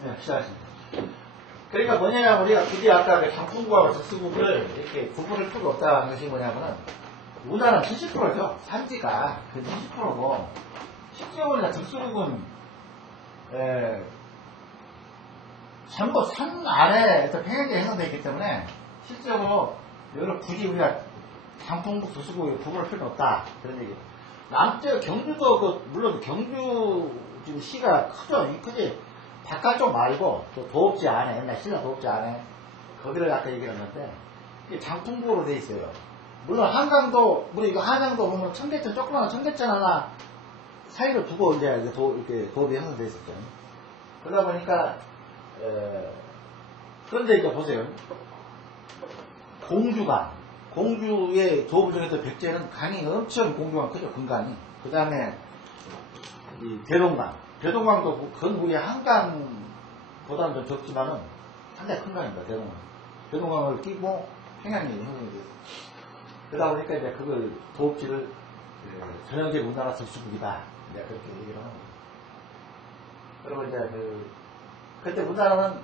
네, 시작하십니다. 그러니까 뭐냐면 우리가 굳이 아까 그 장풍구하고 적수구를 이렇게 구분할 필요가 없다는 것이 뭐냐면은 우리나라는 70%죠. 산지가 그 70%고 실제로는 적수구는 전부 산 아래에 평양지에 형성되어 있기 때문에 실제로 여기를 굳이 우리가 장풍구 적수구 구분할 필요는 없다 그런 얘기예요. 남쪽 경주도 물론 경주 지금 시가 크죠. 크지. 바깥쪽 말고 또 도읍지 안에 옛날 신라 도읍지 안에 거기를 아까 얘기를 했는데 이게 장풍구로 돼 있어요. 물론 한강도 우리 이거 한양도 보면 청계천 조그마한 청계천 하나 사이를 두고 이제 이렇게 도읍이 형성돼 있었죠. 그러다 보니까 그런데 이거 보세요. 공주의 도읍 중에서 백제는 강이 엄청 공주가 크죠. 근강이. 그 다음에 이 대동강도 건국의 한강보다는 좀 적지만은 상당히 큰 강입니다. 대동강을 끼고 평양이 형성이 됐어요. 그러다 보니까 이제 그걸 도읍지를 전형적 우리나라 적수국이다. 이제 그렇게 얘기를 하는 거예요. 그리고 이제 그때 우리나라는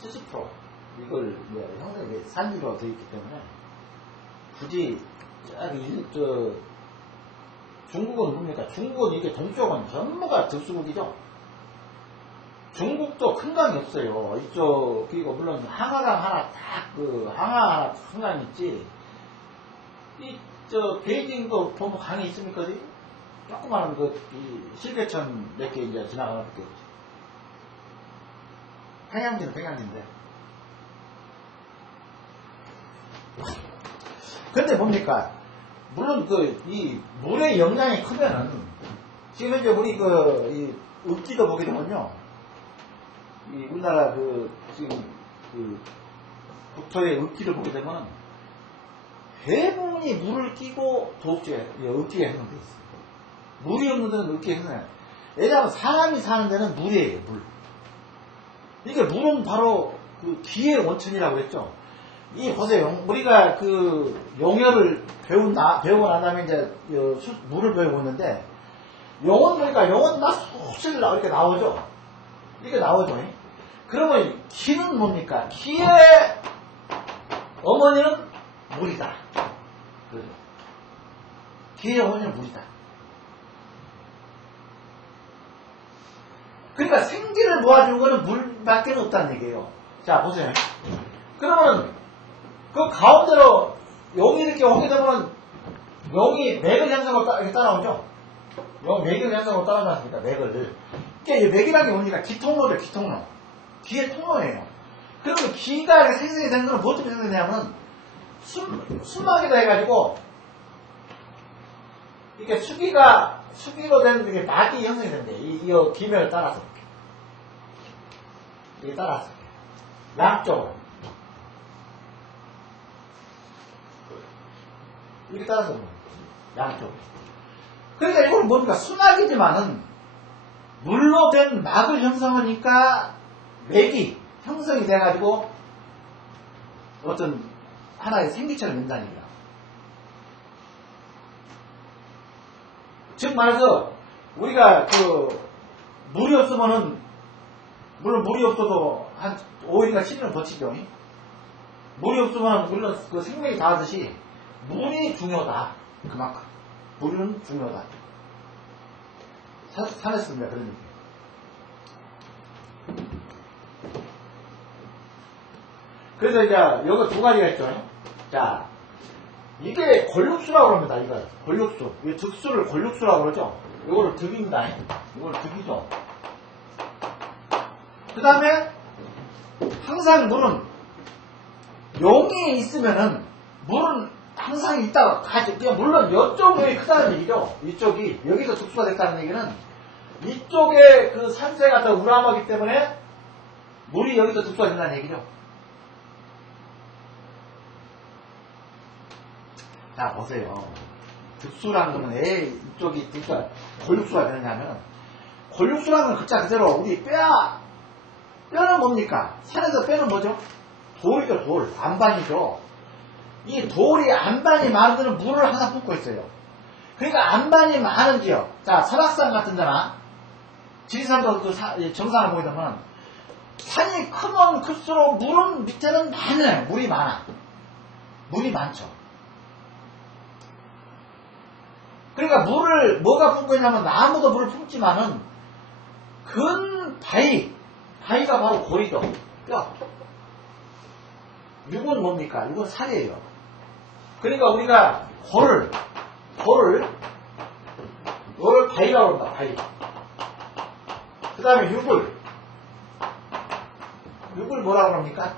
70% 이걸 형성이 산지로 되어 있기 때문에 굳이 중국은 뭡니까? 중국은 이게 동쪽은 전부가 적수국이죠. 중국도 큰 강이 없어요. 이쪽, 그리고 물론 항하강 하나 항하 하나 큰 강이 있지. 베이징도 보면 강이 있습니까? 조그마한 이 실개천 몇 개 이제 지나가는 게 없지. 평양지는 평양지인데. 근데 뭡니까? 물론 이 물의 영향이 크면은 지금 이제 우리 이 읍지도 보게 되면요, 이 우리나라 지금 국토의 읍지를 보게 되면 대부분이 물을 끼고 읍지가 형성돼 있어요. 물이 없는 데는 읍지가 형성해요. 왜냐하면 사람이 사는 데는 물이에요, 물. 이게 물은 바로 기의 원천이라고 했죠. 이 보세요. 우리가 용어를 배우고 난 다음에 이제 물을 배우고 있는데 용언 보니까 용언 수실 이렇게 나오죠. 이렇게 나오죠. 그러면 기는 뭡니까? 기의 어머니는 물이다. 그렇죠. 기의 어머니는 물이다. 그러니까 생기를 모아주는 거는 물밖에 없다는 얘기예요. 자, 보세요. 그러면 그 가운데로 용이 이렇게 오게 되면 용이 맥을 형성으로 이렇게 따라오죠. 용 맥을 형성으로 따라오지 않습니까? 맥을. 그러니까 맥이라는 게 뭡니까? 기통로죠, 기통로. 기의 통로예요. 그러면 기가 생성이 되는 건 무엇으로 생성되냐면 수막이다 해가지고 이렇게 수기로 된 이게 막이 형성이 된대요. 이 기맥을 따라서. 이게 따라서. 양쪽으로. 이렇게 따라서 양쪽. 그러니까 이건 뭡니까? 수막이지만은 물로 된 막을 형성하니까 맥이 형성이 돼가지고 어떤 하나의 생기체를 낸다는 얘기야. 즉 말해서 우리가 물이 없으면은 물론 물이 없어도 한 5일인가 7일은 버티죠. 물이 없으면 물론 생명이 다하듯이 물이 중요하다. 그만큼. 물은 중요하다. 살았습니다. 그런 얘기. 그래서 이제 여기 두 가지가 있죠. 자, 이게 권육수라고 합니다. 이거 권육수. 이 득수를 권육수라고 그러죠. 이거를 득입니다. 이걸 득이죠. 그 다음에 항상 물은 용이 있으면은 물은 항상 있다가 가지. 물론 이쪽이 크다는 얘기죠. 이쪽이 여기서 득수가 됐다는 얘기는 이쪽에 그 산세가 더 우람하기 때문에 물이 여기서 득수가 된다는 얘기죠. 자, 보세요. 득수라는 거는 왜 이쪽이 득수가 권육수가 되느냐면 권육수라는 건 글자 그대로 우리 뼈는 뭡니까? 산에서 뼈는 뭐죠? 돌이죠, 돌. 안반이죠. 이 돌이 안반이 많은 데는 물을 항상 뿜고 있어요. 그러니까 안반이 많은 지역, 자, 설악산 같은 데나, 지리산도 그 정상을 보게 되면, 산이 크면 클수록 물은 밑에는 많아요. 물이 많아. 물이 많죠. 그러니까 물을, 뭐가 품고 있냐면, 나무도 물을 품지만은, 바위가 바로 골이죠. 뼈. 육은 뭡니까? 육은 살이에요. 그러니까 우리가 골을 바위라고 한다, 바위. 그 다음에 육을 뭐라고 합니까?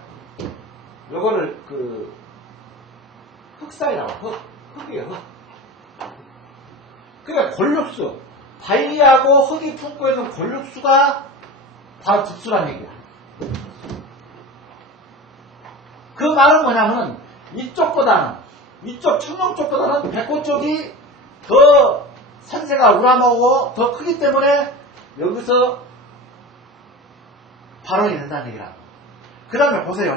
요거를 흑살이라고, 흑이에요, 흑. 그러니까 골육수, 바위하고 흙이 품고 있는 골육수가 바로 득수란 얘기야. 그 말은 뭐냐면, 이쪽 청룡 쪽보다는 백호 쪽이 더 산세가 우람하고 더 크기 때문에 여기서 발원이 된다는 얘기라고. 그 다음에 보세요.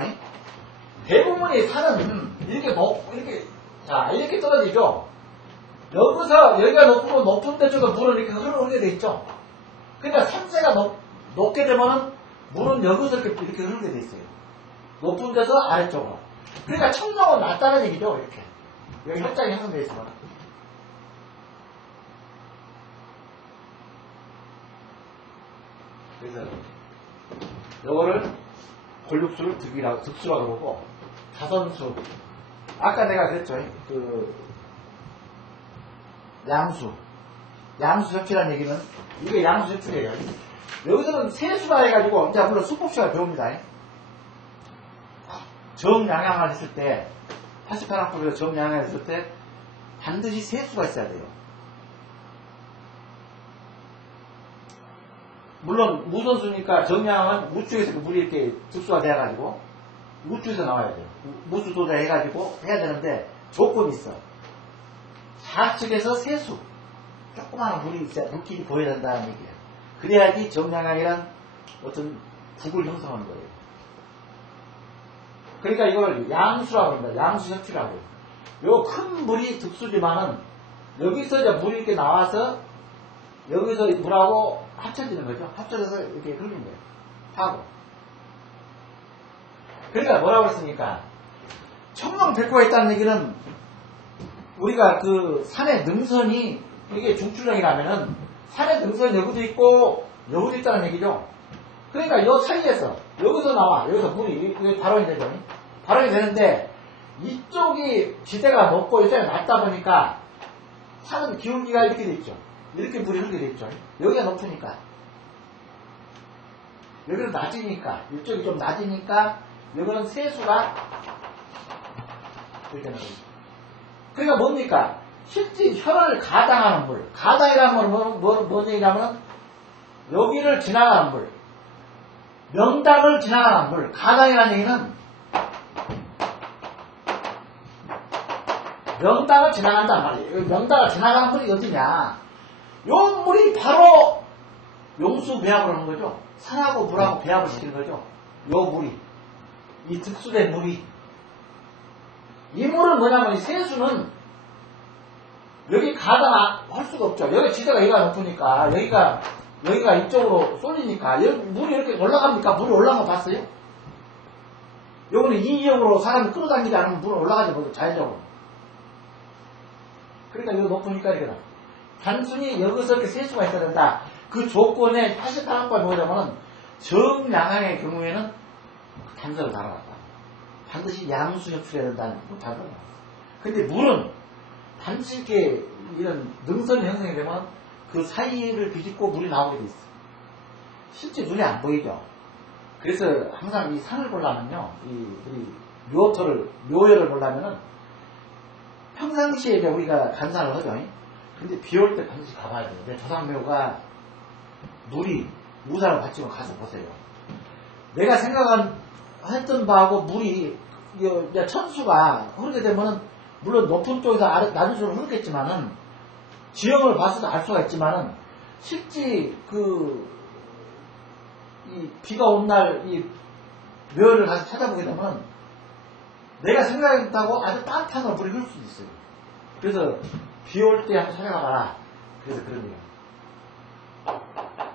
대부분의 산은 이렇게 떨어지죠. 여기가 높은 데 쪽에 물은 이렇게 흐르게 돼 있죠. 그러니까 산세가 높게 되면은 물은 여기서 이렇게 흐르게 돼 있어요. 높은 데서 아래쪽으로. 그러니까 청룡은 낮다는 얘기죠. 이렇게. 여기 혈장이 형성되어 있어요. 그래서 요거를 골육수를 득수라고 그러고, 자선수. 아까 내가 그랬죠. 양수협치라는 얘기는, 이게 양수협치예요. 여기서는 세수라 해가지고, 이제 물론 수법시간을 배웁니다. 정양양을 했을 때, 88학급에서 정양양을 했을 때, 반드시 세수가 있어야 돼요. 물론, 무선수니까 정양은 우측에서 물이 이렇게 득수가 돼가지고, 우측에서 나와야 돼요. 무수도자 해가지고 해야 되는데, 조건이 있어. 좌측에서 세수. 조그마한 물길이 보여야 된다는 얘기예요. 그래야지 정양양이란 어떤 국을 형성하는 거예요. 그러니까 이걸 양수라고 합니다. 양수협치라고. 요 큰 물이 득수지만은 여기서 이제 물이 이렇게 나와서 여기서 물하고 합쳐지는 거죠. 합쳐져서 이렇게 흐르는 거예요. 파고. 그러니까 뭐라고 했습니까? 청룡 백호가 있다는 얘기는 우리가 그 산의 능선이 이게 중출령이라면은 산의 능선이 여기도 있고 여기도 있다는 얘기죠. 그러니까 요 사이에서 여기서 나와 여기서 물이 발원이 되죠. 발원이 되는데 이쪽이 지대가 높고 이쪽이 낮다 보니까 산은 기울기가 이렇게 돼 있죠. 이렇게 물이 흐르게 돼 있죠. 여기가 높으니까 여기는 낮으니까 이쪽이 좀 낮으니까 여기는 세수가 이렇게 되는 거죠. 그러니까 뭡니까? 실제 혈을 가당하는 물. 가당이라는 건 뭔 얘기냐면 여기를 지나가는 물. 명당을 지나가는 물. 가당이라는 얘기는 명당을 지나간단 말이에요. 명당을 지나가는 물이 어디냐? 요 물이 바로 용수 배합을 하는 거죠. 산하고 물하고 배합을 시키는 거죠. 요 물이. 이 특수된 물이. 이 물은 뭐냐면 이 세수는 여기 가당할 수가 없죠. 여기 지대가 여기가 높으니까 여기가 이쪽으로 쏠리니까 물이 이렇게 올라갑니까? 물이 올라간 거 봤어요? 요거는 인위적으로 사람이 끌어당기지 않으면 물은 올라가지 못해요. 자연적으로. 그러니까 이거 높으니까 이렇게 나. 단순히 여기서 이렇게 세수가 있어야 된다. 그 조건에 88학과에 보자면은 정양양의 경우에는 단서를 달아놨다. 반드시 양수협출해야 된다는 단서를 달아놨어. 근데 물은 반드시 이렇게 이런 능선이 형성이 되면 그 사이를 비집고 물이 나오게 돼 있어. 실제 눈에 안 보이죠. 그래서 항상 이 산을 보려면요, 우리 묘열을 보려면은 평상시에 이제 우리가 간산을 하죠. 근데 비 올 때 반드시 가봐야 돼요. 근데 조상묘가 물이 우산을 받치고 가서 보세요. 내가 했던 바하고 물이 천수가 흐르게 되면은 물론 높은 쪽에서 낮은 쪽으로 흐르겠지만은 지형을 봐서도 알 수가 있지만은 실제 이 비가 온 날 이 묘를 가서 찾아보게 되면 내가 생각했다고 아주 따뜻한 걸 물이 흐를 수도 있어요. 그래서 비 올 때 한번 찾아가봐라. 그래서 그런 거예요.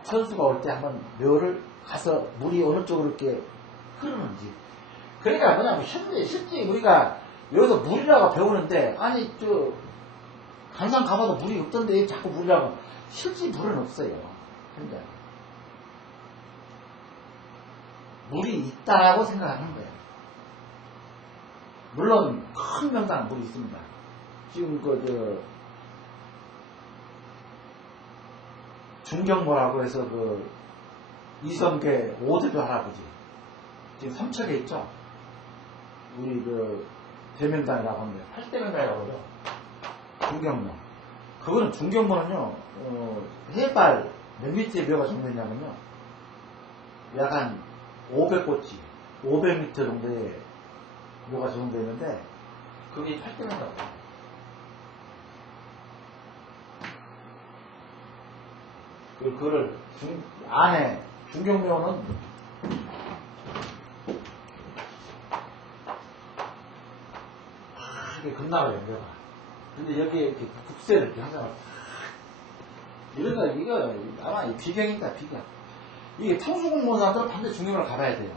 천수가 올 때 한번 묘를 가서 물이 어느 쪽으로 이렇게 흐르는지. 그러니까 뭐냐면 실제 우리가 여기서 물이라고 배우는데 아니 강산 가봐도 물이 없던데 자꾸 물이라고 실제 물은 없어요. 그러니까 물이 있다라고 생각하는 거예요. 물론 큰 명당 물이 있습니다. 지금 중경모라고 해서 이성계 5대도 할아버지 지금 삼척에 있죠. 우리 대명당이라고 합니다. 8대명당이라고 그러죠. 중경모. 그거는 중경모는요 해발 몇 미터의 묘가 정되냐면요 약 한 500고치 500m 정도의 묘가 정되는데 그게 8대명당이에요. 그거를 안에 중경묘는 이게 겁나가요, 묘가. 근데 여기에 이렇게 국세를 이렇게 하잖아. 이거 아마 비경이다, 비경. 이게 통수공무원 사람들은 반드시 중경을 가봐야 돼요.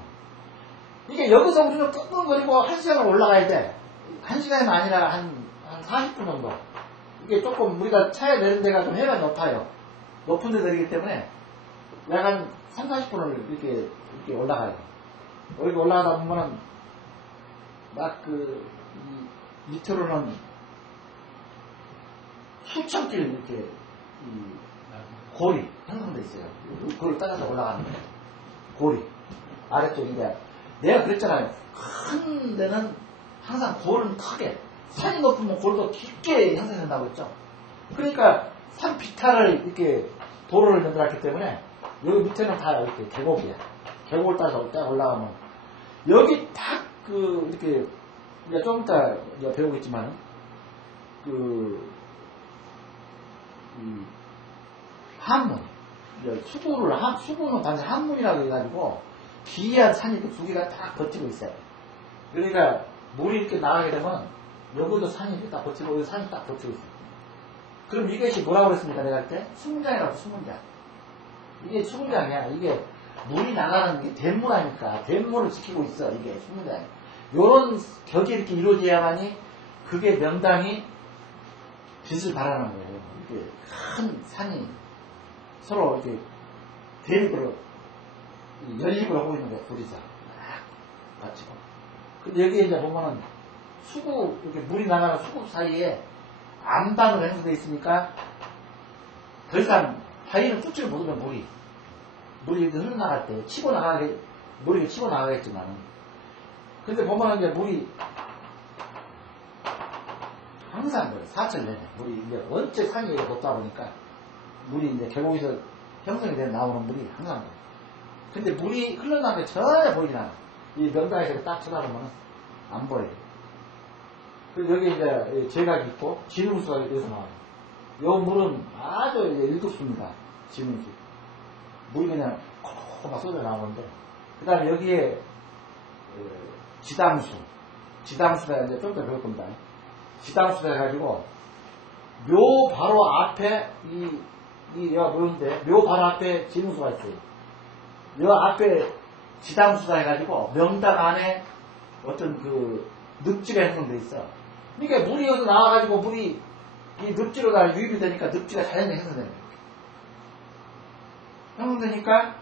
이게 여기서 우리는 끙끙거리고 1시간을 올라가야 돼. 1시간이 아니라 한 40분 정도. 이게 조금 우리가 차에 내는 데가 좀 해가 높아요. 높은 데 내리기 때문에 약 한 3, 40분을 이렇게 올라가요. 여기 올라가다 보면은 막 밑으로는 수천 길 이렇게 고리 형성돼 있어요. 그걸 따라서 올라가는 거예요. 고리. 아래쪽인데 내가 그랬잖아요. 큰 데는 항상 골은 크게 산이 높으면 골도 깊게 형성된다고 했죠. 그러니까 산 비탈을 이렇게 도로를 만들었기 때문에 여기 밑에는 다 이렇게 계곡이야. 계곡을 따라서 딱 올라가면 여기 딱 이렇게 이제 좀 이따 배우겠지만 한문 수구는 반드시 한문이라고 해가지고 기이한 산이 두 개가 딱 버티고 있어요. 그러니까 물이 이렇게 나가게 되면 여기도 산이 이렇게 딱 버티고 여기 산이 딱 버티고 있어요. 그럼 이것이 뭐라고 그랬습니까? 내가 할 때? 수문장이라고 수문장. 이게 수문장이야. 이게 물이 나가는 게 댐물 아닙니까? 댐물을 지키고 있어. 이게 수문장. 요런 격이 이렇게 이루어져야만이 그게 명당이 빛을 발하는 거예요. 이렇게 큰 산이 서로 이렇게 대립으로 연립을 하고 있는 거예요. 둘이서. 맞죠? 근데 여기에 이제 보면은 수구, 이렇게 물이 나가는 수구 사이에 암단으로 형성되어 있으니까 더 이상 사이를 뚫지를 못하면 물이 흘러나갈 때 물이 치고 나가겠지만 근데 보면은 이제 물이 항상 그래. 사철 내내 물이 이제 원체 산이 높다 보니까 물이 이제 계곡에서 형성이 돼 나오는 물이 항상 그래. 근데 물이 흘러나가는 게 전혀 보이진 않아. 이 명당에서 딱 쳐다보면 안 보여요. 그리고 여기 이제 제각이 있고 진우수가 여기서 나와요. 이 물은 아주 일급수입니다. 진우수. 물이 그냥 콕콕 막 쏟아 나오는데 그 다음에 여기에 지당수가 이제 좀 더 배울 겁니다. 지당수다 해가지고 묘 바로 앞에 여가 묘인데 묘 바로 앞에 진우수가 있어요. 요 앞에 지당수다 해가지고 명당 안에 어떤 늪지가 형성돼 있어. 그러니까 물이 여기서 나와가지고 물이 이 늪지로 다 유입이 되니까 늪지가 자연히 형성되는 거예요. 형성되니까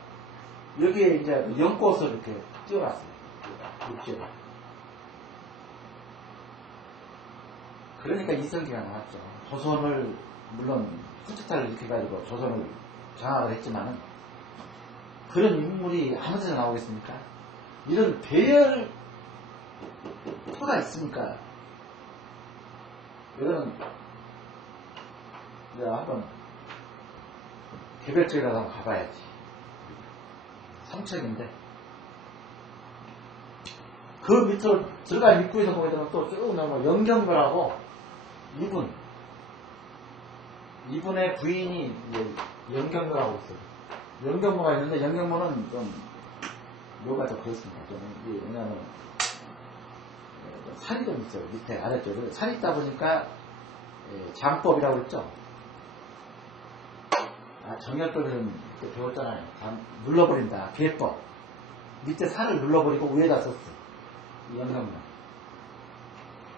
여기에 이제 연꽃을 이렇게 띄워놨어요. 늪지로. 그러니까 이성기가 나왔죠. 조선을 물론 쿠데타를 일으켜가지고 조선을 장악을 했지만은 그런 인물이 아무 데서 나오겠습니까? 이런 배열 토가 있습니까? 이거는 내가 한번 개별적이라도 한번 가봐야지. 삼척인데 그 밑으로 들어간 입구에서 보게 되면 또 쭉 나오면 영경거라고 이분의 부인이 이제 영경거라고 있어요. 영경모가 있는데 영경모는 좀 묘가 더 그렇습니다. 왜냐하면 산이 좀 있어요. 밑에 아래쪽에 산이 있다 보니까 장법이라고 그랬죠. 정열도는 배웠잖아요. 눌러버린다. 비해법. 밑에 산을 눌러버리고 위에다 썼어. 이 영경모.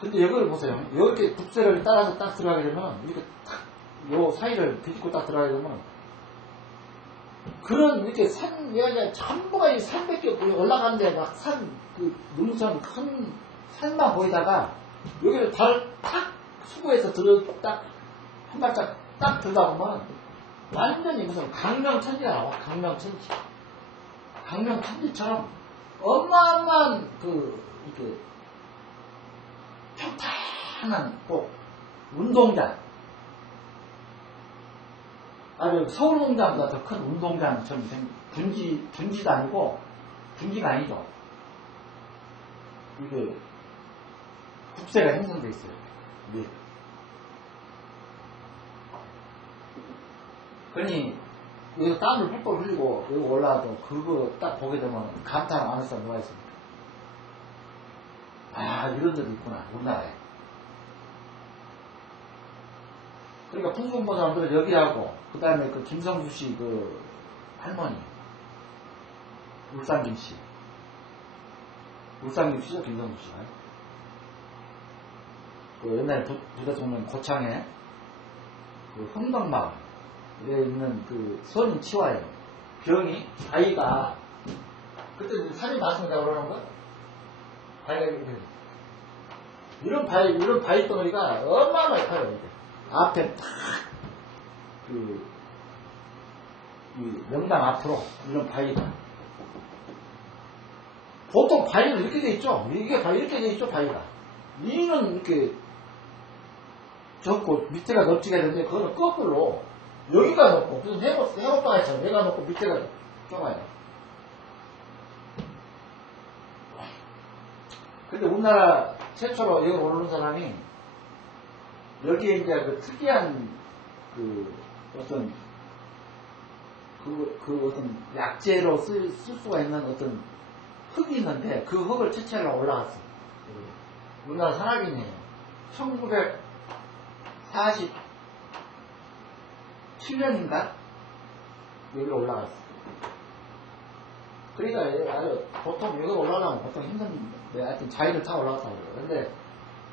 근데 여기를 보세요. 이렇게 국세를 따라서 딱 들어가게 되면 이렇게 탁 요 사이를 비집고 딱 들어가게 되면 그런 이렇게 산 외야 전부가 이 산밖에 올라가는데 막 산 그 능선 큰 산만 보이다가 여기를 달 탁 수구에서 딱 한 발짝 딱 들다 보면 완전히 무슨 강명천지가 나와. 강명천지. 강명천지처럼 어마어마한 이렇게 평탄한 꼭 운동장. 서울운동장보다 더 큰 운동장처럼 분지도 아니고, 분지가 아니죠. 이게, 국세가 형성되어 있어요. 네. 그러니, 여기서 땀을 펄펄 흘리고, 여기 올라와도 그거 딱 보게 되면 감탄 안 할 사람 누가 있습니까? 이런 데도 있구나, 우리나라에. 그러니까 풍성보사람들은 여기하고, 그 다음에 그 김성주 씨 그 할머니, 울산 김씨. 울산 김씨죠, 김성주 씨가. 그 옛날에 부대통령 고창에 그 흥덕마을에 있는 그 선인 치와예요. 병이, 바위가, 그때 사진 봤습니다, 그러는 거? 바위가 이런 바위 덩어리가 어마어마하게 커요, 이게. 앞에 탁, 이 명당 앞으로 이런 바위가. 보통 바위는 이렇게 돼 있죠? 이게 바위 이렇게 돼 있죠, 바위가. 위는 이렇게 적고 밑에가 넓지가 되는데 그거는 거꾸로 여기가 높고 무슨 해먹바가 있잖아요. 여기가 높고 밑에가 좁아요. 근데 우리나라 최초로 여기 오르는 사람이 여기에 이제 그 특이한 어떤 어떤 약재로 쓸 수가 있는 어떤 흙이 있는데 그 흙을 채취하러 올라갔어요. 우리나라 산악인이에요. 1947년인가? 여기로 올라갔어요. 그러니까 아주 보통 여기 올라가면 보통 힘든데 하여튼 자위를 타고 올라갔다고 그래요. 근데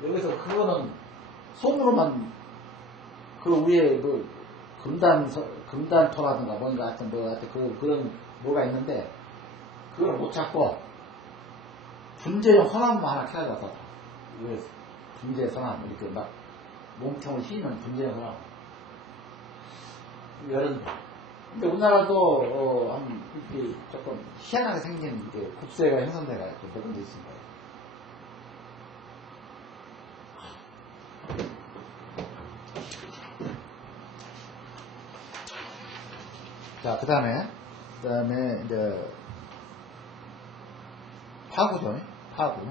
여기서 그거는 소문으로만 그 위에 그 금단토라든가 뭔가 하여튼 그런 뭐가 있는데 그걸 못 찾고 분재용 소나무 하나 캐가지고 왔다. 위에서 분재 소나무 이렇게 막 몸통을 휘는 분재용 소나무. 이런. 근데 우리나라도 이렇게 조금 희한하게 생긴 이렇게 국세가 형성돼가 몇 군데 있습니다. 자, 그 다음에 이제 파구죠. 파구.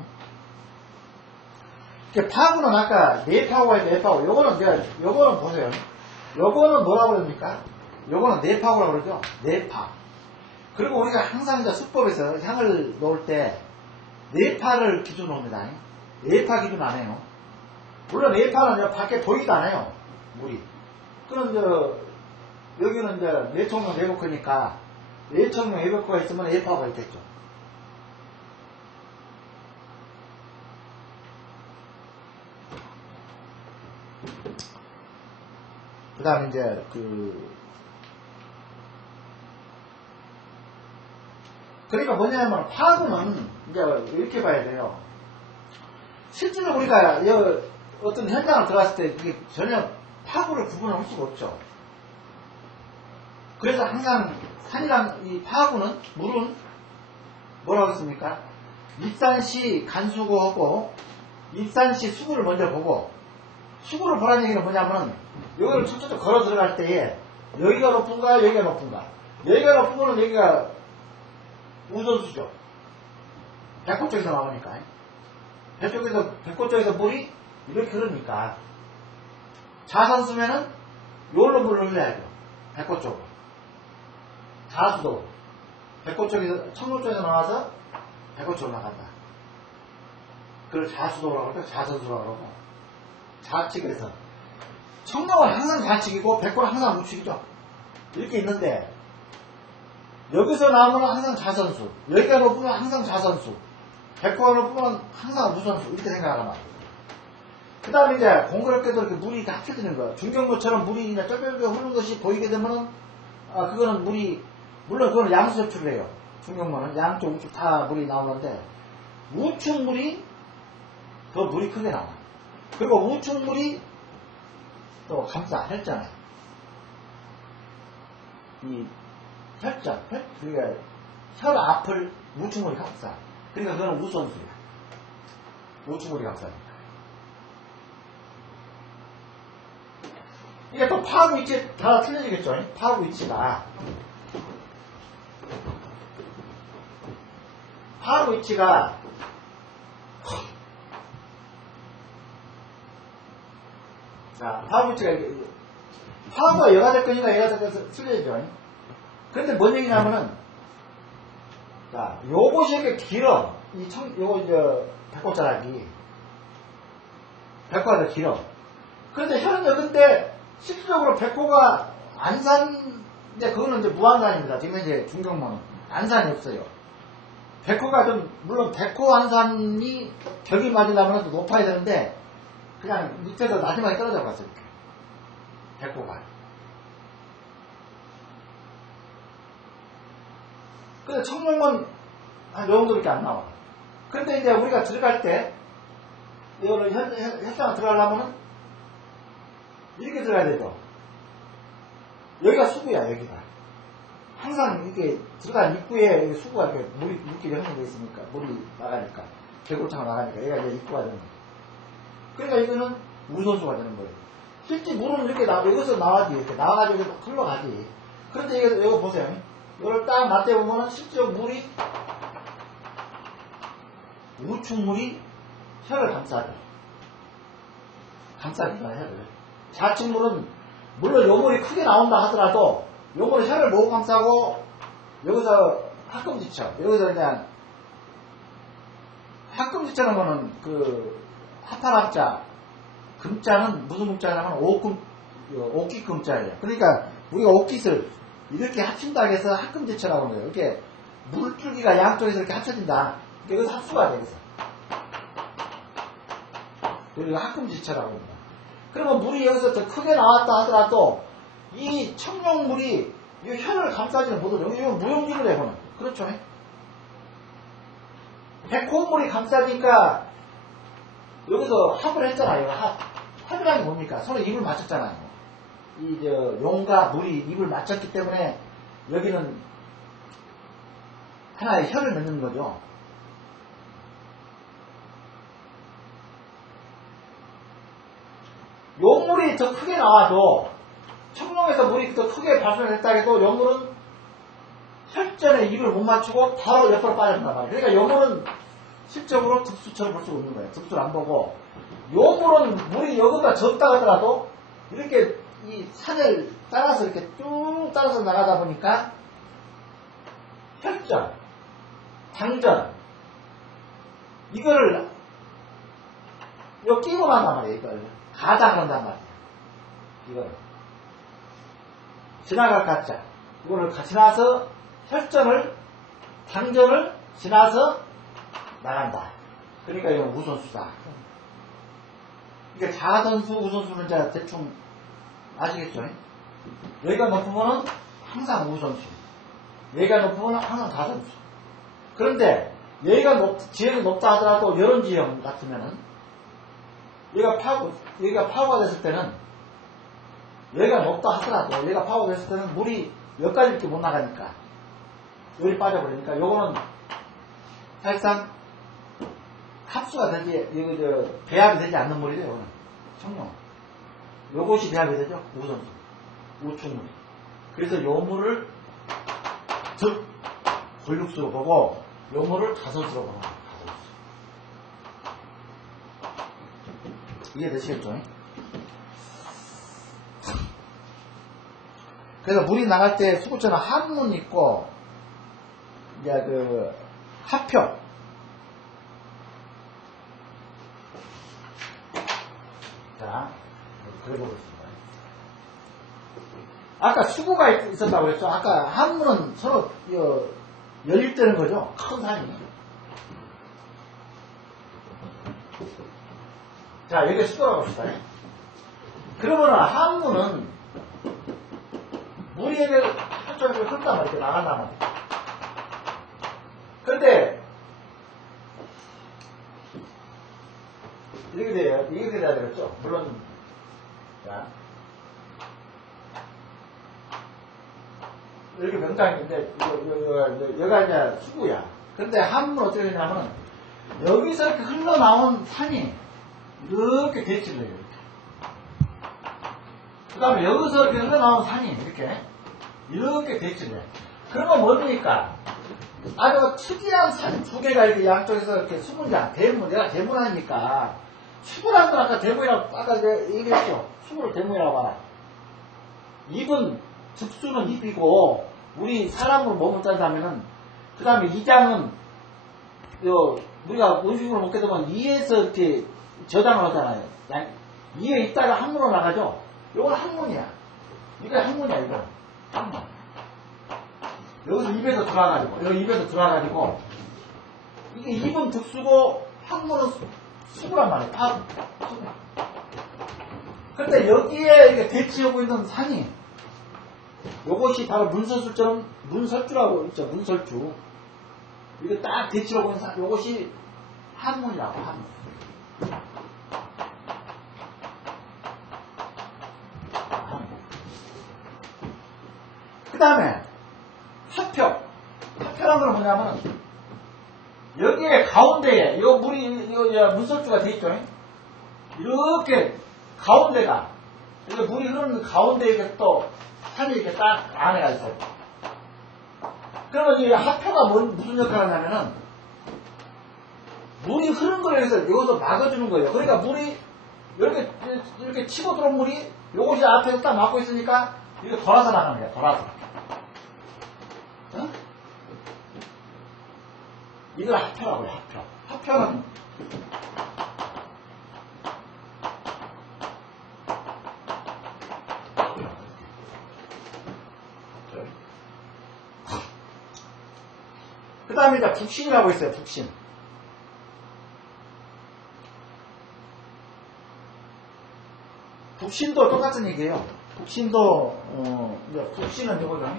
파구는 아까 내파구가 있고 내파구. 요거는 보세요. 요거는 뭐라고 그럽니까? 요거는 내파구라고 그러죠. 내파. 그리고 우리가 항상 이제 수법에서 향을 놓을 때 내파를 기준으로 합니다. 내파 기준 안 해요. 물론 내파는 밖에 보이지도 않아요. 물이. 그럼 여기는 이제 내청용 내복크니까 내청용 내복크가 있으면 내파가 있겠죠. 그 다음에 이제 그러니까 뭐냐면 파구는 이제 이렇게 봐야 돼요. 실제로 우리가 어떤 현장을 들어갔을 때 그게 전혀 파구를 구분할 수가 없죠. 그래서 항상 산이랑 이 파구는 물은 뭐라고 했습니까? 입산시 간수구하고 입산시 수구를 먼저 보고 수구를 보라는 얘기는 뭐냐면 여기를 쭉쭉 걸어 들어갈 때에 여기가 높은가 여기가 높은가 여기가 높은 거는 여기가 우선수죠. 배꼽 쪽에서 나오니까 배꼽 쪽에서 물이 이렇게 흐르니까 자선수면은 요걸로 물을 흘려야죠. 배꼽 쪽으로 자수도 백호 쪽에서 청록 쪽에서 나와서 백호 쪽으로 나간다. 그걸 자수도라고 하고 자선수라고 하고 좌측에서 청록은 항상 좌측이고 백호는 항상 우측이죠. 이렇게 있는데 여기서 나오면 항상 자선수, 여기가 높으면 항상 자선수, 백호가 높으면 항상 우선수 이렇게 생각하란 말이에요. 그 다음에 이제 공교롭게도 이렇게 물이 다 합쳐지는 거예요. 중경모처럼 물이 그냥 쫄쫄쫄 흐르는 것이 보이게 되면은 그거는 물이 물론 그거는 양수 접출을 해요. 중경모는 양쪽 우측 다 물이 나오는데 우측 물이 더 물이 크게 나와. 그리고 우측 물이 또 감싸 혈잖아요. 이 혈전, 그러니까 혈 앞을 우측 물이 감싸. 그러니까 그거는 우선수야. 우측 물이 감싸니까. 이게 또 파악 위치 다 틀려지겠죠? 파악 위치가. 파악 위치가 자, 파악 위치가 파악과 여가대권이나 여가대권에서 틀려지죠? 그런데 뭔 얘기냐면은 자, 요것이 이렇게 길어. 요거 이제 백호자락이 백호가 더 길어. 그런데 혈은 여근데 실질적으로 백호가 안산, 이제 그거는 이제 무안산입니다. 지금 이제 중경모는 안산이 없어요. 백호가 좀, 물론 백호 안산이 벽이 맞으려면 또 높아야 되는데, 그냥 밑에서 마지막에 떨어져 갔어요. 백호가. 근데 청룡은 한 요 정도밖에 안 나와. 근데 이제 우리가 들어갈 때, 이거를 혈장을 들어가려면은, 이렇게 들어가야 되죠. 여기가 수구야, 여기가. 항상 이렇게 들어간 입구에 여기 수구가 이렇게 물기가 형성되어 있으니까, 물이 나가니까, 개골차가 나가니까, 여기가 이제 입구가 되는 거예요. 그러니까 이거는 우선수가 되는 거예요. 실제 물은 이렇게 여기서 나와지, 이렇게 나와가지고 이렇게 흘러가지. 그런데 이거 보세요. 이걸 딱 맞대보면 실제로 물이, 우측 물이 혈을 감싸죠. 감싸니까 혈을. 좌측 물은 물론 요물이 크게 나온다 하더라도 요물은 혈을 못 감싸고 여기서 합금지처, 여기서 그냥 합금지처라면은 그 합판합자 금자는 무슨 금자냐면 옥깃금자예요. 그러니까 우리가 옥깃을 이렇게 합친다 해서 합금지처라고 하는 거예요. 이렇게 물줄기가 양쪽에서 이렇게 합쳐진다. 여기서 합수가 돼. 여기서. 우리가 합금지처라고 합니다. 그러면 물이 여기서 더 크게 나왔다 하더라도 이 청룡물이 이 혈을 감싸지는 못하죠. 이건 무용지물 해보는. 그렇죠? 백호물이 감싸니까 여기서 합을 했잖아요. 합이라는 게 뭡니까? 서로 입을 맞췄잖아요. 용과 물이 입을 맞췄기 때문에 여기는 하나의 혈을 넣는 거죠. 요물이 더 크게 나와도 청룡에서 물이 더 크게 발생을 했다 해도 요물은 혈전에 입을 못 맞추고 바로 옆으로 빠져든단 말이에요. 그러니까 요물은 실적으로 득수처럼 볼 수가 없는 거예요. 득수를 안 보고 요물은 물이 여기다 젖다 하더라도 이렇게 이 산을 따라서 이렇게 쭉 따라서 나가다 보니까 혈전, 당전 이거를 요 끼고 난단 말이에요. 이걸 가장한단 말이에요. 이걸 지나갈 가짜 이거를 지나서 혈전을 당전을 지나서 나간다. 그러니까 이건 우선수다. 이게 자선수, 우선수는 이제 대충 아시겠죠? 여기가 높으면 항상 우선수, 여기가 높으면 항상 자선수. 그런데 여기가 지형이 높다 하더라도 이런 지형 같으면은 여기가 파고가 됐을 때는 여기가 높다 하더라도 여기가 파고가 됐을 때는 물이 여기까지 못 나가니까 여기 빠져버리니까 요거는 사실상 합수가 되지, 배합이 되지 않는 물이죠, 요거는. 청룡. 요것이 배합이 되죠, 우선수. 우측물. 그래서 요 물을 즉, 골육수로 보고, 요 물을 가선수로 보는 거예요, 가선수. 이해되시겠죠? 그래서 물이 나갈 때 수구처럼 한문 있고, 이제 그, 하표. 자, 그려보겠습니다. 아까 수구가 있었다고 그랬죠? 아까 한문은 서로 열릴 때는 거죠? 큰 산이. 자, 여기 수구라고 합시다. 그러면은 한문은 물이 여기 한쪽으로 흐른단 말이야. 이렇게 나간단 말이야. 그런데 이렇게 돼야 되겠죠? 물론, 자. 여기 명당인데, 여기가 이제 수구야. 근데 한문은 어떻게 되냐면, 여기서 이렇게 흘러나온 산이 이렇게 대치를 해요. 그 다음에 여기서 이렇게 흘러나온 산이 이렇게 대치를 해요. 그러면 뭡니까? 아주 특이한 산 두 개가 이렇게 양쪽에서 이렇게 수문장, 대문, 내가 대문하니까, 수구라는 건 아까 대문이라고, 아까 내가 얘기했죠. 수구를 대문이라고 봐라. 입은, 즉수는 입이고, 우리 사람으로 몸을 짠다면은, 그 다음에 이장은, 우리가 음식으로 먹게 되면 이에서 이렇게 저장을 하잖아요. 이에 있다가 항문으로 나가죠? 이건 항문이야. 이게 항문이야, 이거. 항문. 여기서 입에서 들어와가지고, 여기 입에서 들어와가지고, 이게 입은 즉수고, 항문은 수구란 말이에요. 다 수구. 근데 여기에 이렇게 대치하고 있는 산이, 요것이 바로 문설주처럼, 문설주라고 있죠, 문설주. 이게 딱 대치하고 있는 산, 요것이 한문이라고, 한문. 그 다음에, 하표. 하표라는 건 뭐냐면, 여기에 가운데에, 요 물이, 요 문설주가 돼 있죠. 이렇게, 가운데가, 여기 물이 흐르는 가운데에 또, 산이 이렇게 딱 안에가 있어요. 그러면 이 하표가 무슨 역할을 하냐면은, 물이 흐른 거에 의해서 여기서 막아주는 거예요. 그러니까 물이, 이렇게 치고 들어온 물이, 요것이 앞에서 딱 막고 있으니까, 이거 돌아서 나가는 거야, 돌아서. 어? 이걸 하표라고 해요, 하표. 하표는, 그 다음에 이제 북신이라고 있어요, 북신. 북신도 똑같은 얘기예요. 북신도, 이제 북신은 이거죠.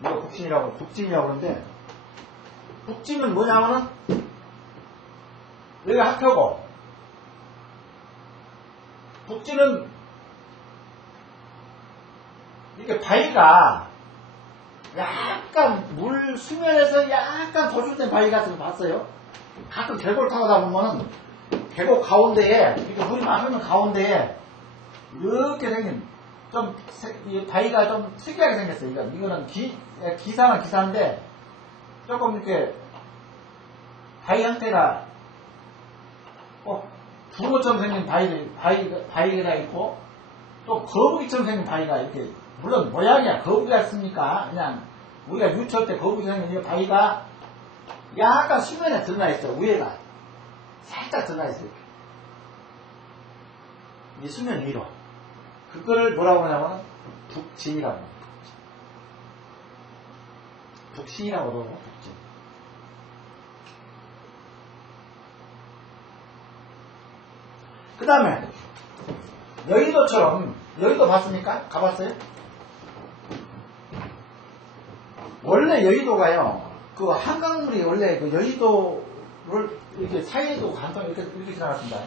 이거 북신이라고 그러는데, 북신은 뭐냐면은, 여기가 하표고, 북신은, 이렇게 바위가, 약간 물 수면에서 약간 도출된 바위 같은 거 봤어요? 가끔 계곡을 타고 가보면은 계곡 가운데에 이렇게 물이 막 흐르는 가운데에 이렇게 생긴 이 바위가 좀 특이하게 생겼어요. 이거는 기사는 기사인데 조금 이렇게 바위 형태가 꼭 붕어처럼 생긴 바위가 있고 또 거북이처럼 생긴 바위가 이렇게 물론 모양이야. 거북이가 있습니까? 그냥 우리가 유치할 때 거북이 생긴 이 바위가 약간 수면에 드러나 있어. 위에가 살짝 드러나 있어요. 이 수면 위로. 그거를 뭐라고 하냐면 북진이라고 합니다. 북신이라고 그러고 북진. 그 다음에 여의도처럼 여의도 봤습니까? 가봤어요? 원래 여의도가요. 그 한강물이 원래 그 여의도를 이렇게 사이에도 간통 이렇게 지나갔습니다.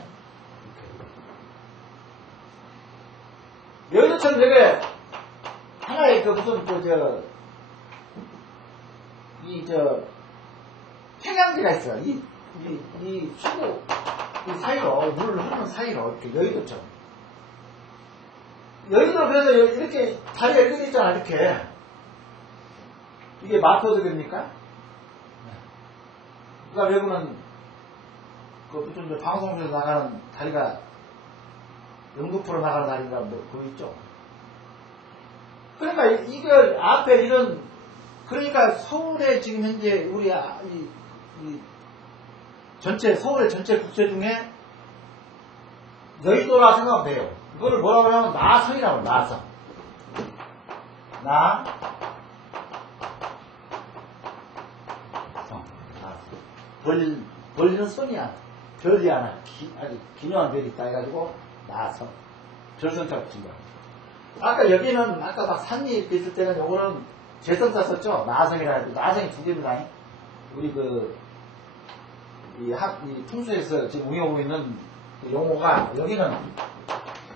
여의도처럼 되게 하나의 그 무슨 해양지가 있어요. 이 수도 이 사이로 물을 흐르는 사이로 이렇게 여의도처럼. 여의도 그래서 이렇게 다리가 이렇게 돼 있잖아. 이렇게 이게 마포대교입니까? 그러니까 외국은 그 무슨 방송에서 나가는 다리가 연극프로 나가는 다리가 뭐 그거 있죠. 그러니까 이걸 앞에 이런 그러니까 서울에 지금 현재 우리 이 전체 서울의 전체 국세 중에 여의도라 생각하면 돼요. 이거를 뭐라고 하냐면 나성이라고 나성. 벌리는 손이야. 별이 하나, 아주 기묘한 별이 있다 해가지고, 나성. 별성자로 붙인 거야. 아까 여기는, 아까 막 산이 이렇게 있을 때는 요거는 재성자 썼죠? 나성이라 해도, 나성이 두 개입니다. 우리 이 풍수에서 지금 운영하고 있는 그 용어가, 여기는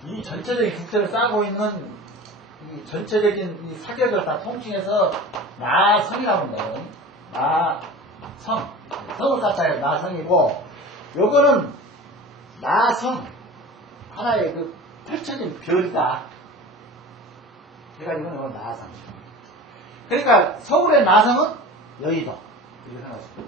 이 전체적인 국세를 싸고 있는 이 전체적인 이 사격을 다 통칭해서 나성이라고 합니다. 나성. 성을 갖다해 나성이고, 요거는 나성. 하나의 그 펼쳐진 별이다. 그래가지고 이건 나성. 그러니까 서울의 나성은 여의도. 이렇게 생각하시면 돼요.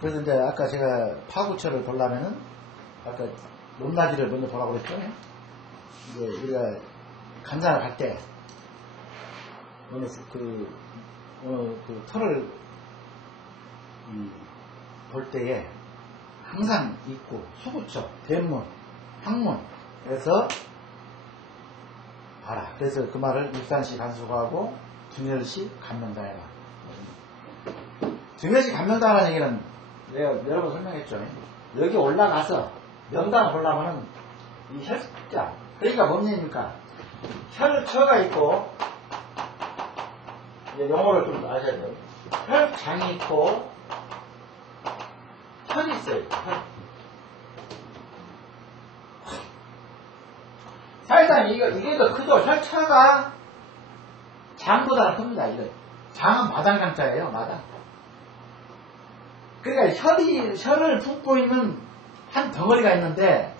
그래서 이제 아까 제가 파구철을 보려면은 아까 높낮이를 먼저 보라고 그랬죠. 이제 우리가 간장을 할 때 어느 그 털을 볼 때에 항상 있고 수구처, 대문, 항문에서 봐라. 그래서 그 말을 육산시 간수하고 등열시 감명당해라. 등열시 감명당하라는 얘기는 내가 여러 번 설명했죠. 여기 올라가서 명당을 보려면은 이 혈자, 그러니까 뭡니까? 혈처가 있고, 이제 용어를 좀 아셔야 돼요. 혈장이 있고, 혈이 있어요. 혈. 사실상 이게 더 크죠. 혈처가 장보다 큽니다. 이거. 장은 마당장자예요. 마당. 그러니까 혈을 품고 있는 한 덩어리가 있는데,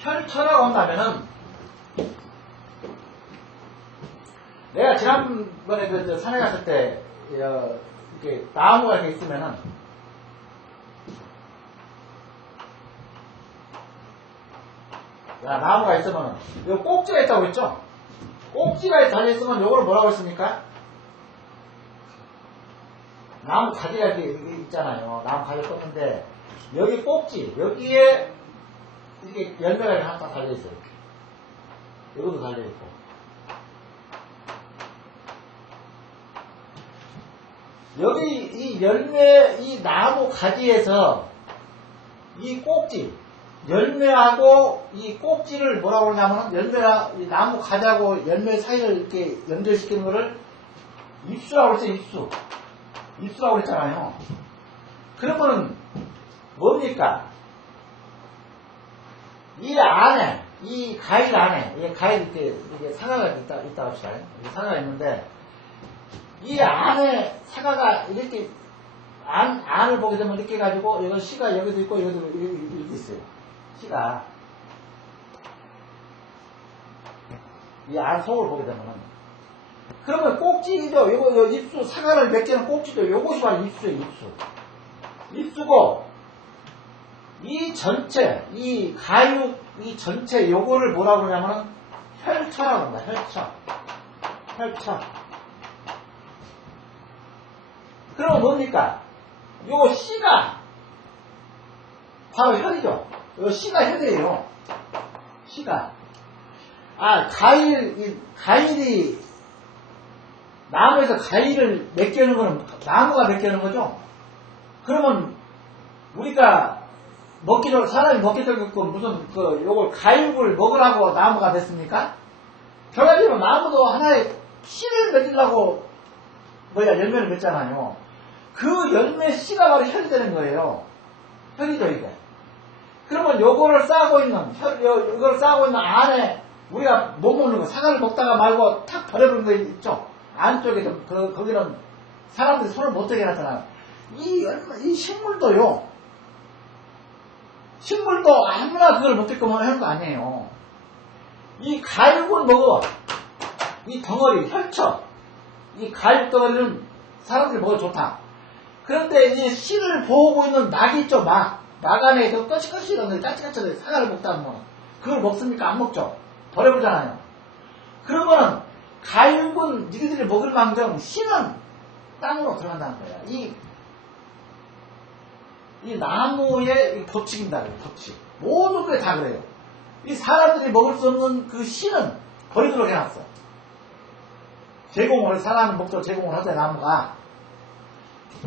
혈처라고 한다면은, 내가 지난번에 그 산에 갔을 때, 이렇게 나무가 이렇게 있으면은, 나무가 있으면은, 요 꼭지가 있다고 했죠? 꼭지가 달려있으면 요거를 뭐라고 했습니까? 나무 가지가 이렇게 있잖아요. 나무 가지가 떴는데, 여기 꼭지, 여기에 이렇게 열매가 하나 달려있어요. 이것도 달려있고. 여기 이 열매, 이 나무 가지에서 이 꼭지, 열매하고 이 꼭지를 뭐라고 하냐면, 이 나무 가지하고 열매 사이를 이렇게 연결시키는 거를 입수라고 했어요, 입수. 입수라고 했잖아요. 그러면은, 뭡니까? 이 안에, 이 가일 안에, 이 가일 이게 사과가 있다 합시다. 사과가 있는데, 이 안에 사과가 이렇게, 안을 보게 되면 이렇게 해가지고, 이건 씨가 여기도 있고, 여기도 이렇게 있어요. 씨가. 이 안 속을 보게 되면은. 그러면 꼭지죠. 요거 입수, 사과를 몇 개는 꼭지죠. 요것이 바로 입수예요, 입수. 입수고, 이 전체, 이 가육, 이 전체 요거를 뭐라고 그러냐면은 혈처라고 합니다. 혈처. 그럼 뭡니까? 요 씨가 바로 혈이죠. 요 씨가 혈이에요. 씨가. 가일이 나무에서 가일을 맺겨는 거는 나무가 맺겨는 거죠. 그러면 우리가 사람이 먹기 전에 무슨 요걸 가육을 먹으라고 나무가 됐습니까? 결과적으로 나무도 하나의 씨를 맺으려고 열매를 맺잖아요. 그 열매 씨가 바로 혈이 되는 거예요. 혈이죠, 이게. 그러면 요거를 싸고 있는 안에 우리가 못 먹는 거, 사과를 먹다가 말고 탁 버려버린 거 있죠? 안쪽에 거기는 사람들이 손을 못 대게 하잖아요. 이 식물도요. 식물도 아무나 그걸 먹을 거면 하는 거 아니에요. 이 가육은 먹어. 이 덩어리, 혈처. 이 가육 덩어리는 사람들이 먹어도 좋다. 그런데 이 씨를 보고 있는 낙이 있죠, 막. 낙 안에 저 꺼치꺼치 이런 까치까치 사과를 먹다 보면 그걸 먹습니까? 안 먹죠. 버려보잖아요. 그러면 갈군 니들이 먹을 망정 씨는 땅으로 들어간다는 거야. 이 나무의 법칙입니다. 법칙. 모든 게 다 그래요. 이 사람들이 먹을 수 없는 그 씨는 버리도록 해놨어. 제공을, 사람은 목적으로 제공을 하죠, 나무가.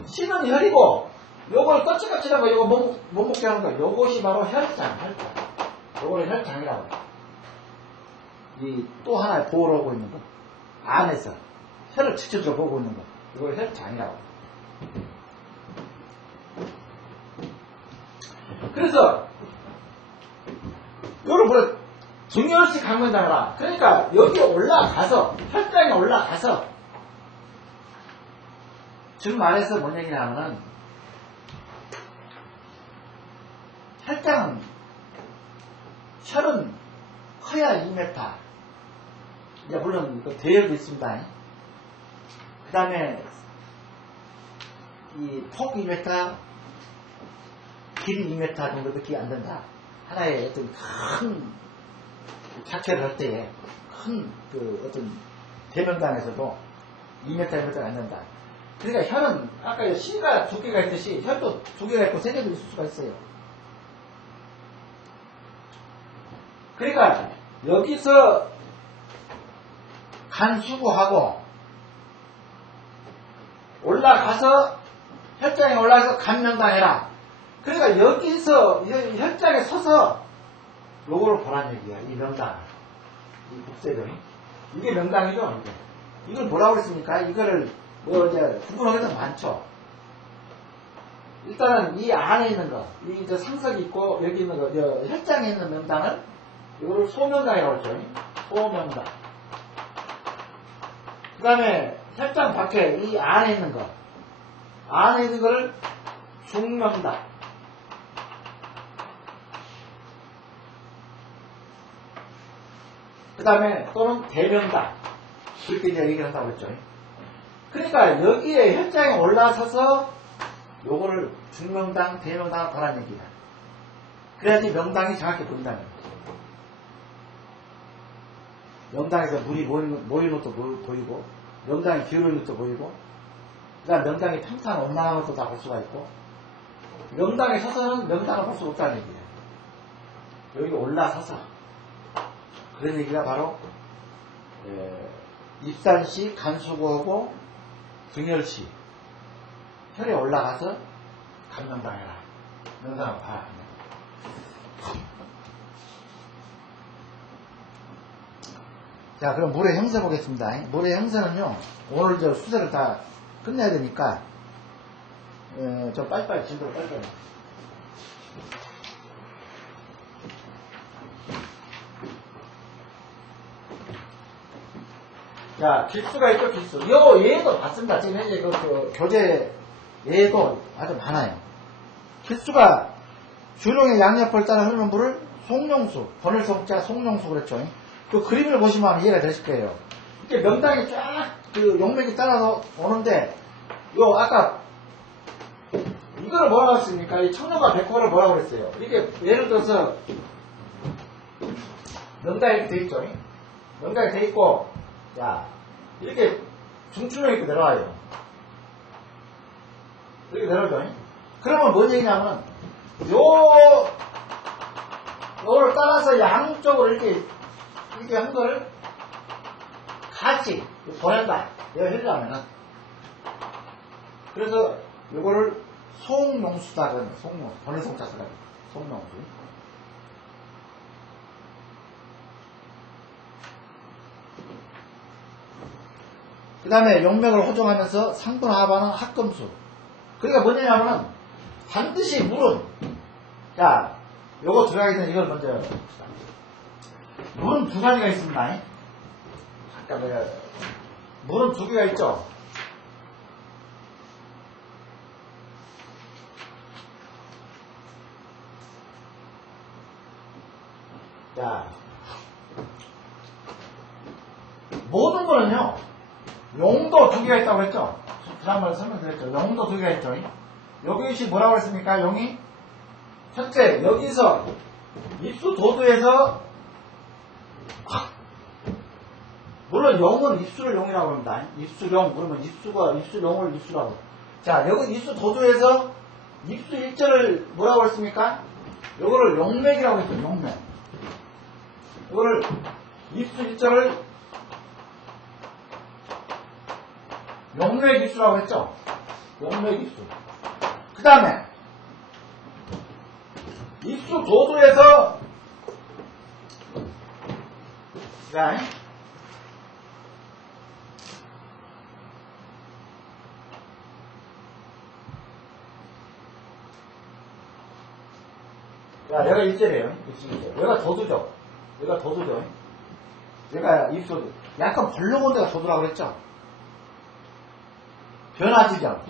씨는 혈이고, 요걸 꺼치꺼치라고 요거 못 먹게 하는 거야. 요것이 바로 혈장. 요거를 혈장이라고 해요. 이 또 하나의 보호를 하고 있는 거. 안에서. 혈을 직접적으로 보고 있는 거. 이걸 혈장이라고 해요. 그래서 요를 뭐래 중요시 강문장이라. 그러니까 여기 올라가서 혈장에 올라가서 즉 말해서 뭔 얘기냐면은 혈장은 혈은 커야 2m. 이제 물론 이거 대역도 있습니다. 그 다음에 이 폭 2m, 길이 2m 정도밖에 안 된다. 하나의 어떤 큰 작체를 할 때에 큰 그 어떤 대명단에서도 2m, 2m가 안 된다. 그러니까 혈은 아까 씨가 두 개가 있듯이 혈도 두 개가 있고 세 개도 있을 수가 있어요. 그러니까 여기서 간 수구하고 올라가서 혈장에 올라가서 간 명당해라. 그러니까 여기서 혈장에 서서 요거를 보란 얘기야. 이 명당, 이 국세병이 이게 명당이죠. 이걸 뭐라고 그랬습니까? 이거를 뭐 이제 구분하기도 많죠. 일단은 이 안에 있는 거, 이 저 상석이 있고 여기 있는 거, 혈장에 있는 명당을 이거를 소명당이라고 했죠. 소명당. 그 다음에 혈장 밖에 이 안에 있는 거, 안에 있는 거를 중명당. 그 다음에 또는 대명당. 그렇게 이제 얘기를 한다고 했죠. 그러니까 여기에 혈장에 올라서서 요거를 중명당, 대명당을 보라는 얘기다. 그래야지 명당이 정확히 보인다는 거죠. 명당에서 물이 모이는 것도 보이고, 명당이 기울어있는 것도 보이고, 그 다음 명당이 평탄 온당한 것도 다 볼 수가 있고, 명당에 서서는 명당을 볼 수 없다는 얘기예요. 여기 올라서서. 그런 얘기가 바로, 입산시, 간수구하고, 등혈시. 혈에 올라가서 감명당해라. 명당을 봐라. 자, 그럼 물의 형세 보겠습니다. 물의 형세는요, 오늘 저 수세를 다 끝내야 되니까, 좀 빨리빨리, 진도로 빨리빨리. 자, 길수가 있죠, 길수. 얘도 봤습니다. 지금 현재 그 교재 얘도 아주 많아요. 길수가 주룡의 양옆을 따라 흐르는 물을 송룡수, 번을 송자 송룡수 그랬죠. 그 그림을 보시면 이해가 되실 거예요. 이렇게 명당이 쫙 그 용맥이 따라서 오는데, 아까 이거를 뭐라고 했습니까? 이 청룡과 백호를 뭐라고 그랬어요? 이게 예를 들어서 명당이 이렇게 돼 있죠. 명당이 돼 있고, 자, 이렇게 중춘을 이렇게 내려와요. 이렇게 내려오죠. 그러면 뭔 얘기냐면, 요를 따라서 양쪽으로 이렇게 한 거를 같이 보낸다. 이거 해주자면은. 그래서 요거를 송용수다. 그러면 송용수. 번외송자 써가지고. 송용수. 그 다음에 용맥을 호종하면서 상분 하반은 합금수. 그러니까 뭐냐면은 반드시 물은, 자, 요거 들어가기 전에 이걸 먼저 봅시다. 물은 두 가지가 있습니다. 아까 물은 두 개가 있죠. 자, 모든 거는요, 용도 두 개가 있다고 했죠. 지난번에 설명드렸죠. 용도 두 개가 있죠. 여기 뭐라고 했습니까? 용이 첫째 여기서 입수 도두에서 물론 용은 입수를 용이라고 합니다. 입수용 그러면 입수용을 입수라고. 자 여기 입수 도두에서 입수 일절을 뭐라고 했습니까? 요거를 용맥이라고 했죠. 용맥. 이거를 입수 일절을 용맥 입수라고 했죠. 용맥 입수. 그 다음에 입수 도두에서 자 얘가 일절이에요. 얘가 도두죠. 얘가 도두죠. 얘가 입수 약간 벌렁한 데가 도두라고 그랬죠. 변화지점.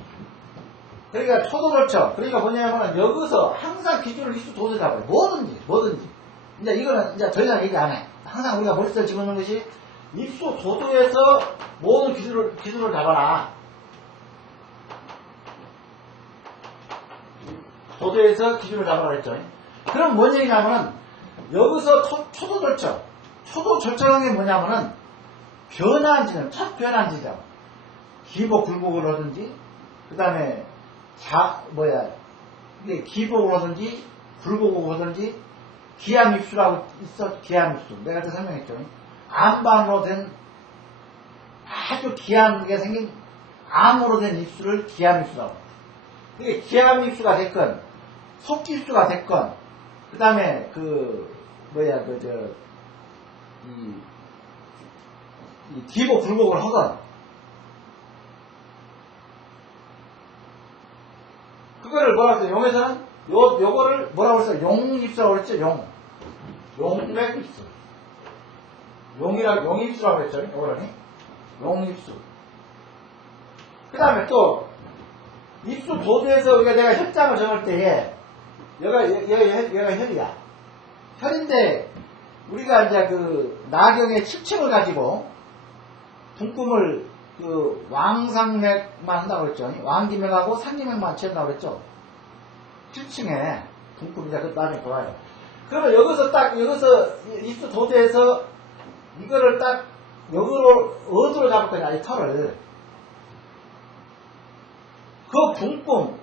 그러니까 초도 그렇죠. 그러니까 뭐냐면 여기서 항상 기준을 입수 도두 잡아요. 뭐든지. 이제 이거는 이제 더 이상 얘기 안 해. 항상 우리가 머릿속에 집어넣는 것이 입수 도두에서 모든 기준을 잡아라. 도두에서 기준을 잡아라 그랬죠. 그럼 뭔 얘기냐면은 여기서 초도 절정. 초도 절정한 게 뭐냐면은 변화한 지점, 첫 변화한 지점. 기복 굴복을 하든지 그 다음에 이게 기복을 하든지 굴복을 하든지 기암입수라고 있어. 기암입수 내가 또 설명했죠. 암반으로 된 아주 기암게 생긴 암으로 된 입수를 기암입수라고. 이게 기암입수가 됐건 속기입수가 됐건 그 다음에 이 기복 굴복을 하건 그거를 뭐라고 했어요? 용에서는 요거를 뭐라고 했어요? 용입수라고 그랬죠? 용맥입수. 용입수라고 했죠? 요거를 용입수. 그 다음에 또 입수 도두에서 우리가 내가 혈장을 정할 때에 얘가 혈이야. 혈인데 우리가 이제 그 나경의 7층을 가지고 분kum을 그 왕상맥만 한다고 그랬죠. 왕기맥하고 상기맥만 채운다고 그랬죠. 7층에 분kum이 그 다음에 돌아요. 그러면 여기서 입수 도두에서 이거를 딱 여기로 어디로 잡을 거냐 이 털을 그 분꿈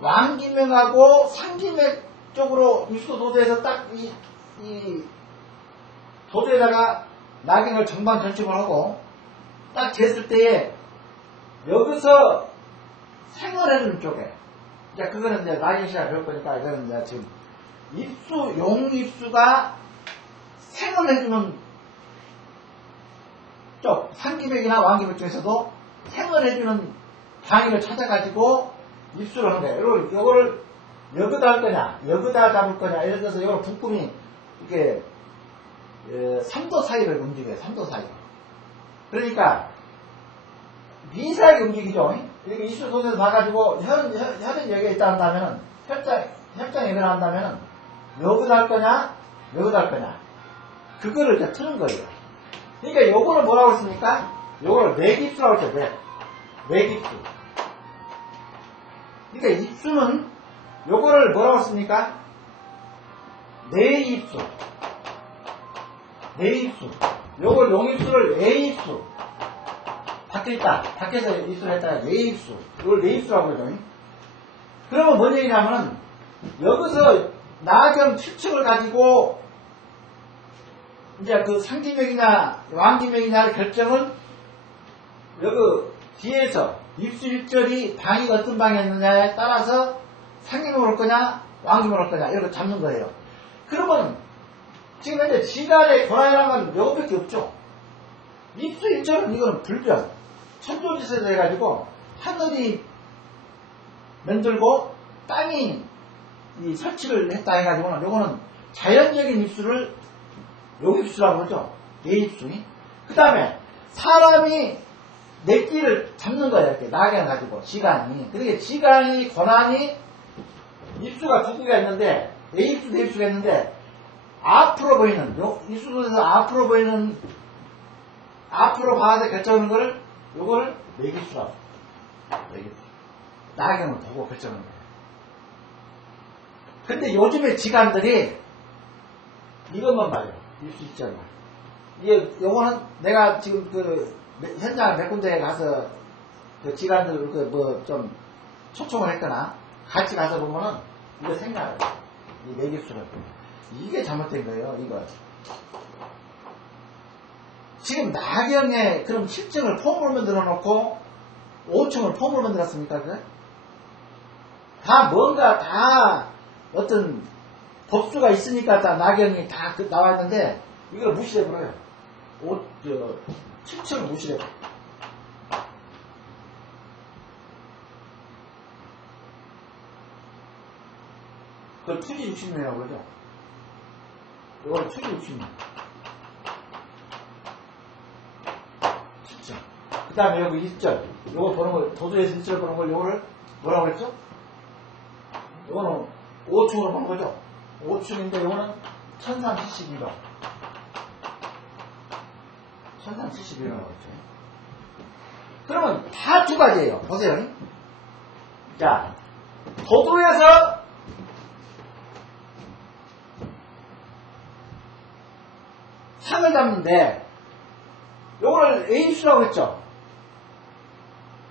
왕기맥하고 상기맥 쪽으로 입수 도두에서 딱 이 도두에다가 나경을 정방 전침을 하고 딱 쟀을 때에 여기서 생활해주는 쪽에 이제 그거는 이제 나경시가 배울 거니까 이거는 이제 지금 용입수가 생활해주는 쪽 상기맥이나 왕기맥 쪽에서도 생활해주는 방위를 찾아가지고 입수를 하는 거예요. 요거를 여기다 할 거냐 여기다 잡을 거냐 예를 들어서 이걸 분꿈이 이게 3도 사이를 움직여요. 3도 사이. 그러니까 미세하게 움직이죠. 이렇게 입수 도두에서 봐가지고 혈은 여기에 있다 한다면은 혈장이 여기 나온다면은 여기다 할 거냐 여기다 할 거냐 그거를 이제 트는 거예요. 그러니까 요거를 뭐라고 했습니까? 요거를 맥입수라고 했죠. 맥입수. 그러니까 입수는 요거를 뭐라고 했습니까? 내입수. 요걸 용입수를 내입수. 밖에서 입수를 했다가 내입수. 이걸 내입수라고 그러죠. 그러면 뭔 얘기냐면은 여기서 나경 7층을 가지고 이제 그 상기맥이냐 왕기맥이냐의 결정은 여기 뒤에서 입수 일절이 방이 어떤 방이었느냐에 따라서 상기맥을 할 거냐 왕기맥을 할 거냐 이렇게 잡는 거예요. 그러면 지금 현재 지간의 권한이라는 건 요것밖에 없죠. 입수 일절은 이거는 불변 천조지세로 해가지고 하늘이 만들고 땅이 이 설치를 했다 해가지고는 요거는 자연적인 입수를 용입수라고 그러죠. 내입수. 그 다음에 사람이 내끼를 잡는 거예요. 이렇게 나경 가지고 지간이. 그러니까 지간이 권한이 입수가 두 개가 있는데 내입수 내입수가 있는데 앞으로 보이는 입수도에서 앞으로 보이는 앞으로 봐야 돼 결정하는 거를 요걸 내입수라고. 여기 나경을 보고 결정한 거예요. 근데 요즘의 지간들이 이것만 봐요. 입수 있잖아. 이게 요거는 내가 지금 그 현장 몇 군데에 가서 그 지간들 그 뭐 좀 초청을 했거나 같이 가서 보면은 이거 생각해요. 이 매깁수를. 이게 잘못된 거예요. 이거. 지금 나경에 그럼 7층을 폼으로 만들어 놓고 5층을 폼으로 만들었습니까? 그래? 다 뭔가 다 어떤 법수가 있으니까 다 나경이 다 나와 있는데 이걸 무시해버려요. 7층을 무시해. 그걸 투지 60년이라고 그러죠. 이걸 투지 60년. 7층. 그 다음에 여기 1절. 요거 보는 걸, 도도에서 1절 보는 걸 요거를 뭐라고 그랬죠? 요거는 5층으로 보는 거죠. 5층인데 요거는 1372로. 1372라고 했죠. 그러면 다 두 가지예요. 보세요. 자, 도도에서 상을 잡는데 요거를 A입수라고 했죠.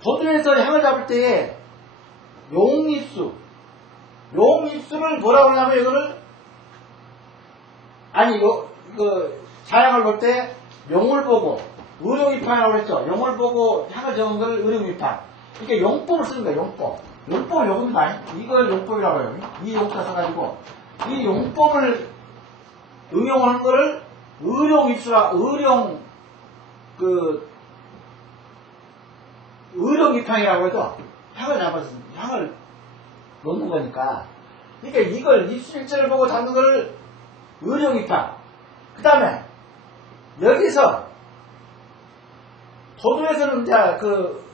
도도에서 향을 잡을 때에 용입수를 뭐라고 하냐면 이거를 아니 자향을 볼 때 용을 보고 의룡입항이라고 했죠. 용을 보고 향을 적은 걸 의룡입항. 이게 용법을 쓰는 거예요. 용법은 요겁니다. 이걸 용법이라고 해요. 이 용자 써가지고 이 용법을 응용하는 거를 의룡입항이라고 해도 향을 잡아서 향을 놓는 거니까. 그러니까 이걸 입술일자를 보고 잡는 걸 의룡입항. 그 다음에 여기서 도도에서는 이제 그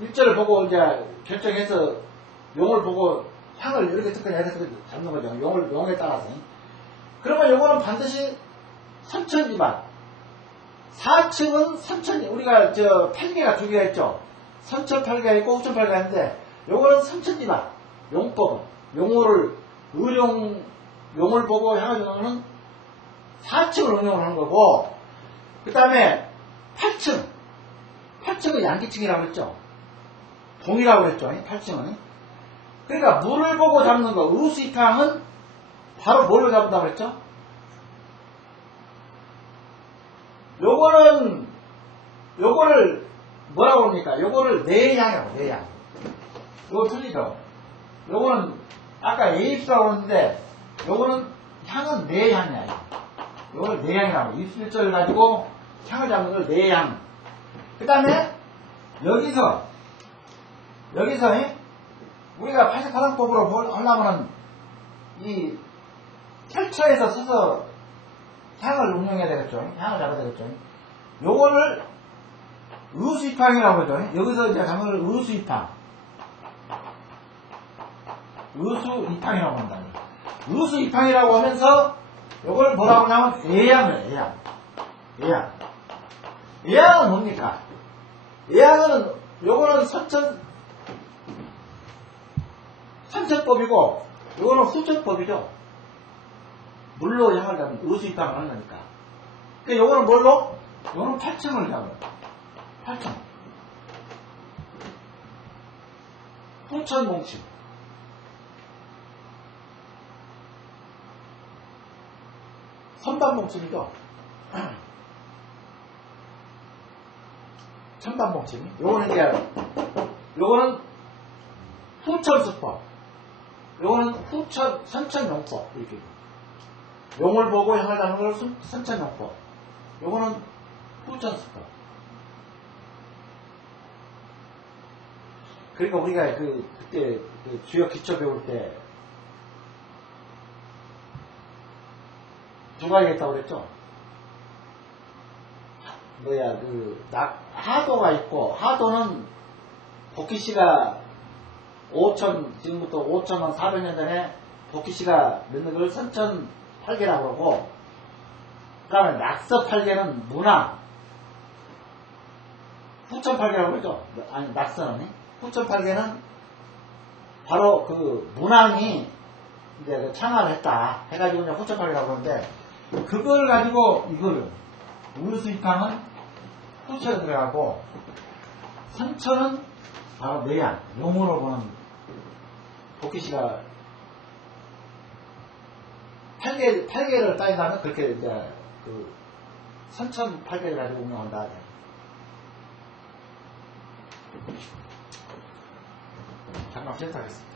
일절을 보고 이제 결정해서 용을 보고 향을 이렇게 특별히 해서 잡는 거죠. 용에 따라서. 그러면 요거는 반드시 선천지방. 4층은 선천지, 우리가 저 8개가 두 개가 있죠. 선천 8개가 있고 후천 8개가 있는데 요거는 선천지방. 용법은. 용을 보고 향을 주는 거는 4층을 응용을 하는 거고, 그 다음에 8층은 양기층이라고 했죠. 동이라고 했죠. 8층은. 그러니까 물을 보고 잡는 거, 의수입항은 바로 뭘로 잡는다고 했죠? 요거를 뭐라고 합니까? 요거를 내향이라고, 내향. 요거 틀리죠? 요거는 아까 A입수라고 했는데 요거는 향은 내향이야. 요걸 내향이라고. 입술절을 가지고 향을 잡는 걸 내향. 그 다음에 여기서 우리가 88방법으로 하려면은 이 펼쳐에서 서서 향을 응용해야 되겠죠. 향을 잡아야 되겠죠. 요거를 의수입항이라고 하죠. 여기서 이제 잡는 걸 의수입항. 의수입항이라고 한다. 의수입항이라고 하면서 요걸 뭐라고 하냐면 예양이에요. 예양은 뭡니까? 예양은 요거는 선천법이고 요거는 후천법이죠. 물로 향을 잡는 의수입항을 하는 거니까. 그러니까 요거는 뭘로? 요거는 8층을 잡아요. 8층. 후천몽침. 선반몽침이죠. 천반몽침. 요거는 후천수법. 요거는 선천용법. 이렇게. 용을 보고 향을 잡는 걸 선천용법. 요거는 후천수법. 그러니까 우리가 그때 주역 기초 배울 때 두 가지 했다고 그랬죠? 하도가 있고, 하도는 복희씨가 지금부터 5천만 400년 전에 복희씨가 넣는 걸 선천 8개라고 그러고, 그 다음에 낙서 8개는 문화, 후천 8개라고 그러죠? 아니, 낙서는. 후천팔계는 바로 그 문왕이 이제 그 창화를 했다 해가지고 이제 후천팔계라고 그러는데, 그걸 가지고 이걸 우유수익항은 후천을 들어가고, 선천은 바로 내양, 용으로 보는 도끼씨가 8개를 따진다면 그렇게 이제 그 선천 8개를 가지고 운영한다. 잠깐 센터하겠습니다.